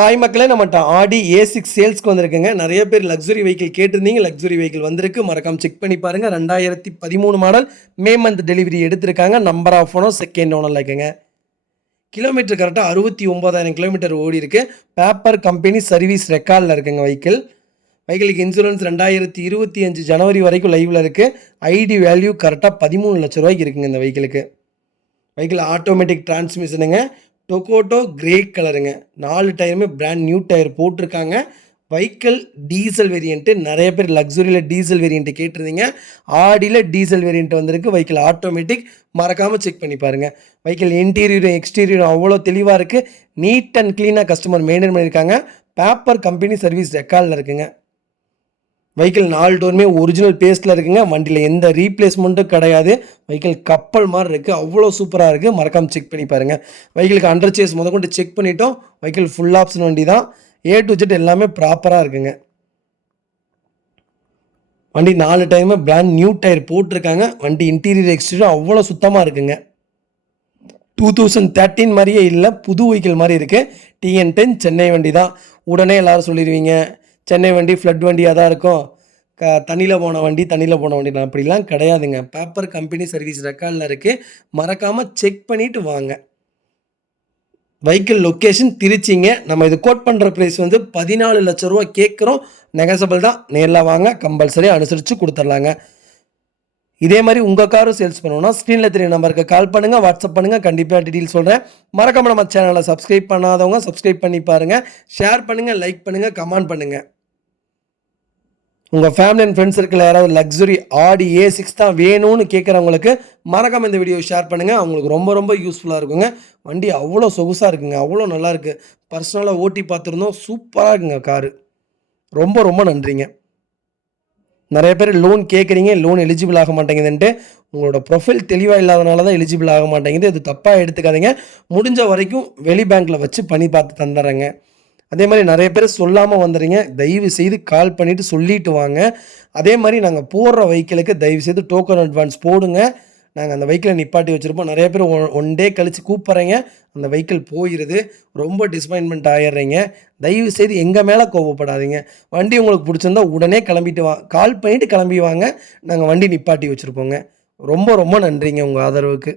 Hi மக்களே, நம்மகிட்ட ஆடி A6 சேல்ஸ்க்கு வந்திருக்குங்க. நிறைய பேர் லக்ஸுரி வெஹிக்கிள் கேட்டிருந்தீங்க. லக்ஸுரி வெஹிக்கிள் வந்திருக்கு. மறக்காம செக் பண்ணி பாருங்க. 2013 மாடல் மே மந்த் டெலிவரி எடுத்திருக்காங்க. நம்பர் ஆஃப் ஓனர் செகண்ட் ஓனரில் இருக்குங்க. கிலோமீட்டர் கரெக்டாக 69,000 கிலோமீட்டர் ஓடி இருக்கு. பேப்பர் கம்பெனி சர்வீஸ் ரெக்கார்டில் இருக்குங்க வெஹிக்கிள். வெஹிக்கிளுக்கு இன்சூரன்ஸ் 2025 ஜனவரி வரைக்கும் லைவில் இருக்குது. ஐடி வேல்யூ கரெக்டாக 13 லட்ச ரூபாய்க்கு இருக்குங்க இந்த வெஹிக்கிளுக்கு. வெஹிக்கிள் ஆட்டோமேட்டிக் டிரான்ஸ்மிஷனுங்க. டொகோட்டோ கிரே கலருங்க. 4 டயருமே பிராண்ட் நியூ டயர் போட்டிருக்காங்க. Vehicle diesel variant. நிறைய பேர் லக்ஸுரியில் டீசல் வேரியண்ட்டு கேட்டிருந்தீங்க. ஆடியில் டீசல் வேரியண்ட் வந்திருக்கு. Vehicle automatic. மறக்காமல் செக் பண்ணி பாருங்கள். வெஹிக்கிள் இன்டீரியரும் எக்ஸ்டீரியரும் அவ்வளோ தெளிவாக இருக்குது. நீட் அண்ட் க்ளீனாக கஸ்டமர் மெயின்டைன் பண்ணியிருக்காங்க. பேப்பர் கம்பெனி சர்வீஸ் ரெக்கார்டில் இருக்குங்க. வெஹிக்கிள் 4 டோருமே ஒரிஜினல் பேஸ்ட்டில் இருக்குங்க. வண்டியில் எந்த ரீப்ளேஸ்மெண்ட்டும் கிடையாது. வெஹிக்கிள் கப்பல் மாதிரி இருக்குது. அவ்வளோ சூப்பராக இருக்குது. மறக்காமல் செக் பண்ணி பாருங்கள். வெஹிக்கிளுக்கு அண்டர் சேஸ் முதற்கொண்டு செக் பண்ணிட்டோம். வெஹிக்கிள் ஃபுல் ஆப்ஷன் வண்டி தான். A to Z எல்லாமே ப்ராப்பராக இருக்குங்க. வண்டி 4 டயருமே பிராண்ட் நியூ டயர் போட்டிருக்காங்க. வண்டி இன்டீரியர் எக்ஸ்டீரியர் அவ்வளோ சுத்தமாக இருக்குங்க. 2013 மாதிரியே இல்லை, புது வெஹிக்கிள் மாதிரி இருக்குது. TN10 சென்னை வண்டி தான். உடனே எல்லோரும் சொல்லிடுவீங்க, சென்னை வண்டி ஃப்ளட் வண்டியாக தான் இருக்கும், தண்ணியில் போன வண்டி நான் அப்படிலாம் கிடையாதுங்க. பேப்பர் கம்பெனி சர்வீஸ் ரெக்கார்டில் இருக்குது. மறக்காமல் செக் பண்ணிவிட்டு வாங்க. வெஹிக்கிள் லொக்கேஷன் திருச்சிங்க. நம்ம இது கோட் பண்ணுற ப்ரைஸ் 14 லட்ச ரூபா கேட்குறோம். நெகசபிள் தான். நேரில் வாங்க, கம்பல்சரி அனுசரித்து கொடுத்துர்லாங்க. இதே மாதிரி உங்கள் காரும் சேல்ஸ் பண்ணணும்னா ஸ்க்ரீனில் தெரிய நம்பருக்கு கால் பண்ணுங்கள், வாட்ஸ்அப் பண்ணுங்கள். கண்டிப்பாக டீட்டெயில் சொல்கிறேன். மறக்காமல் நம்ம சேனலை சப்ஸ்கிரைப் பண்ணாதவங்க சப்ஸ்கிரைப் பண்ணி பாருங்கள். ஷேர் பண்ணுங்கள், லைக் பண்ணுங்கள், கமெண்ட் பண்ணுங்கள். உங்கள் ஃபேமிலி அண்ட் ஃப்ரெண்ட்ஸ் சர்க்கிள் யாராவது லக்ஸுரி ஆடி A6 தான் வேணும்னு கேட்குறவங்களுக்கு மறக்காமல் இந்த வீடியோ ஷேர் பண்ணுங்கள். அவங்களுக்கு ரொம்ப ரொம்ப யூஸ்ஃபுல்லாக இருக்குங்க. வண்டி அவ்வளோ சொகுசாக இருக்குங்க. அவ்வளோ நல்லாயிருக்கு. பர்சனலாக ஓட்டி பார்த்துருந்தோம். சூப்பராக இருக்குங்க காரு. ரொம்ப ரொம்ப நன்றிங்க. நிறைய பேர் லோன் கேட்குறீங்க, லோன் எலிஜிபிள் ஆக மாட்டேங்குதுன்ட்டு. உங்களோட ப்ரொஃபைல் தெளிவாக இல்லாதனால தான் எலிஜிபிள் ஆக மாட்டேங்குது. இது தப்பாக எடுத்துக்காதீங்க. முடிஞ்ச வரைக்கும் வெளி பேங்க்கில் வச்சு பண்ணி பார்த்து தந்துடுறேங்க. அதே மாதிரி நிறைய பேர் சொல்லாமல் வந்துடுறீங்க. தயவு செய்து கால் பண்ணிவிட்டு சொல்லிவிட்டு வாங்க. அதே மாதிரி நாங்கள் போடுற வெஹிக்கிளுக்கு தயவு செய்து டோக்கன் அட்வான்ஸ் போடுங்க. நாங்கள் அந்த வெஹிக்கிளை நிப்பாட்டி வச்சுருப்போம். நிறைய பேர் ஒன் டே கழித்து கூப்பிட்றீங்க, அந்த வெஹிக்கிள் போயிடுது. ரொம்ப டிசப்பாயின்மெண்ட் ஆகிடுறீங்க. தயவு செய்து எங்கள் மேலே கோவப்படாதீங்க. வண்டி உங்களுக்கு பிடிச்சிருந்தா உடனே கிளம்பிட்டு கால் பண்ணிவிட்டு கிளம்பி வாங்க. நாங்கள் வண்டி நிப்பாட்டி வச்சுருப்போங்க. ரொம்ப ரொம்ப நன்றிங்க உங்கள் ஆதரவுக்கு.